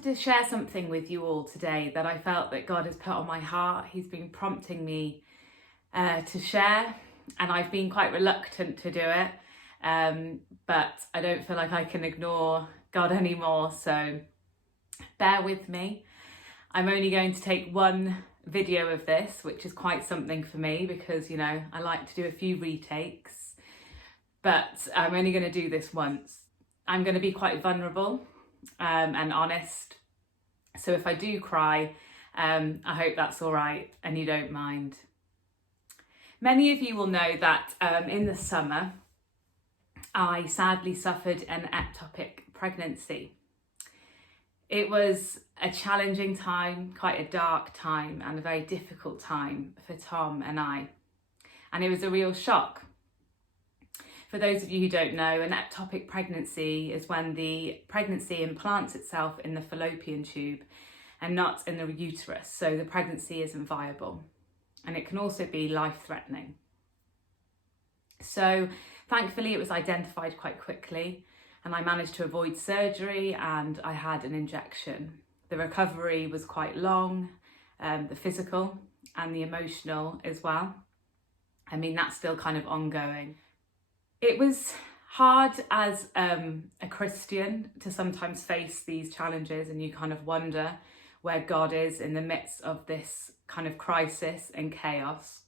wanted to share something with you all today that I felt that God has put on my heart. He's been prompting me to share, and I've been quite reluctant to do it, but I don't feel like I can ignore God anymore, so bear with me. I'm only going to take one video of this, which is quite something for me because, you know, I like to do a few retakes, but I'm only going to do this once. I'm going to be quite vulnerable and honest, so if I do cry, I hope that's all right and you don't mind. Many of you will know that in the summer I sadly suffered an ectopic pregnancy. It was a challenging time, quite a dark time, and a very difficult time for Tom and I. And it was a real shock. For those of you who don't know, an ectopic pregnancy is when the pregnancy implants itself in the fallopian tube and not in the uterus, so the pregnancy isn't viable. And it can also be life-threatening. So thankfully it was identified quite quickly, and I managed to avoid surgery and I had an injection. The recovery was quite long, the physical and the emotional as well. I mean, that's still kind of ongoing. It was hard as a Christian to sometimes face these challenges, and you kind of wonder where God is in the midst of this kind of crisis and chaos.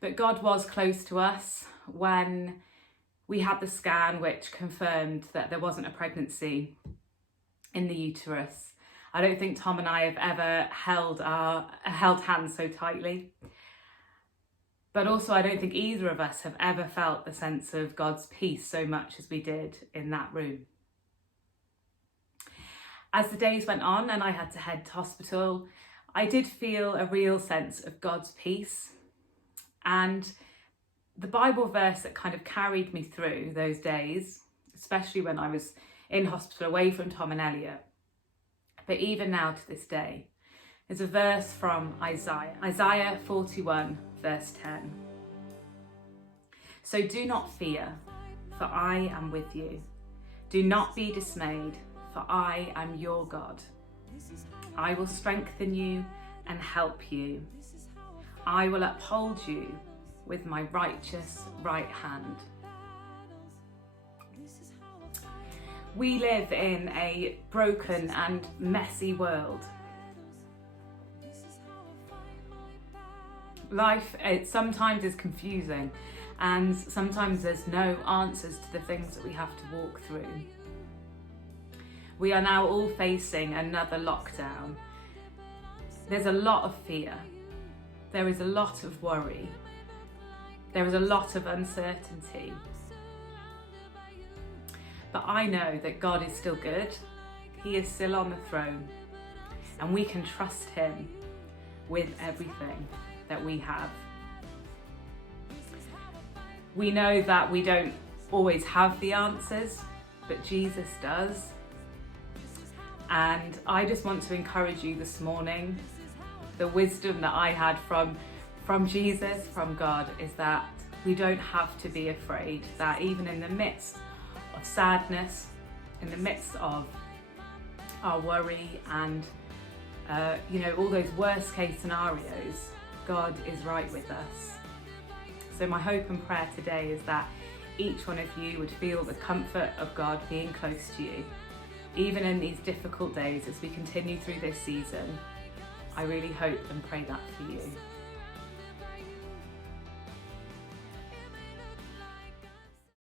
But God was close to us when we had the scan which confirmed that there wasn't a pregnancy in the uterus. I don't think Tom and I have ever held hands so tightly. But also I don't think either of us have ever felt the sense of God's peace so much as we did in that room. As the days went on and I had to head to hospital, I did feel a real sense of God's peace. And the Bible verse that kind of carried me through those days, especially when I was in hospital away from Tom and Elliot, but even now to this day, is a verse from Isaiah 41 verse 10. So do not fear, for I am with you. Do not be dismayed, for I am your God. I will strengthen you and help you. I will uphold you with my righteous right hand. We live in a broken and messy world. Life sometimes is confusing, and sometimes there's no answers to the things that we have to walk through. We are now all facing another lockdown. There's a lot of fear. There is a lot of worry. There is a lot of uncertainty. But I know that God is still good. He is still on the throne, and we can trust him with everything that we have. We know that we don't always have the answers, but Jesus does. And I just want to encourage you this morning, the wisdom that I had from Jesus, from God, is that we don't have to be afraid, that even in the midst of sadness, in the midst of our worry and all those worst case scenarios, God is right with us. So my hope and prayer today is that each one of you would feel the comfort of God being close to you, even in these difficult days as we continue through this season. I really hope and pray that for you.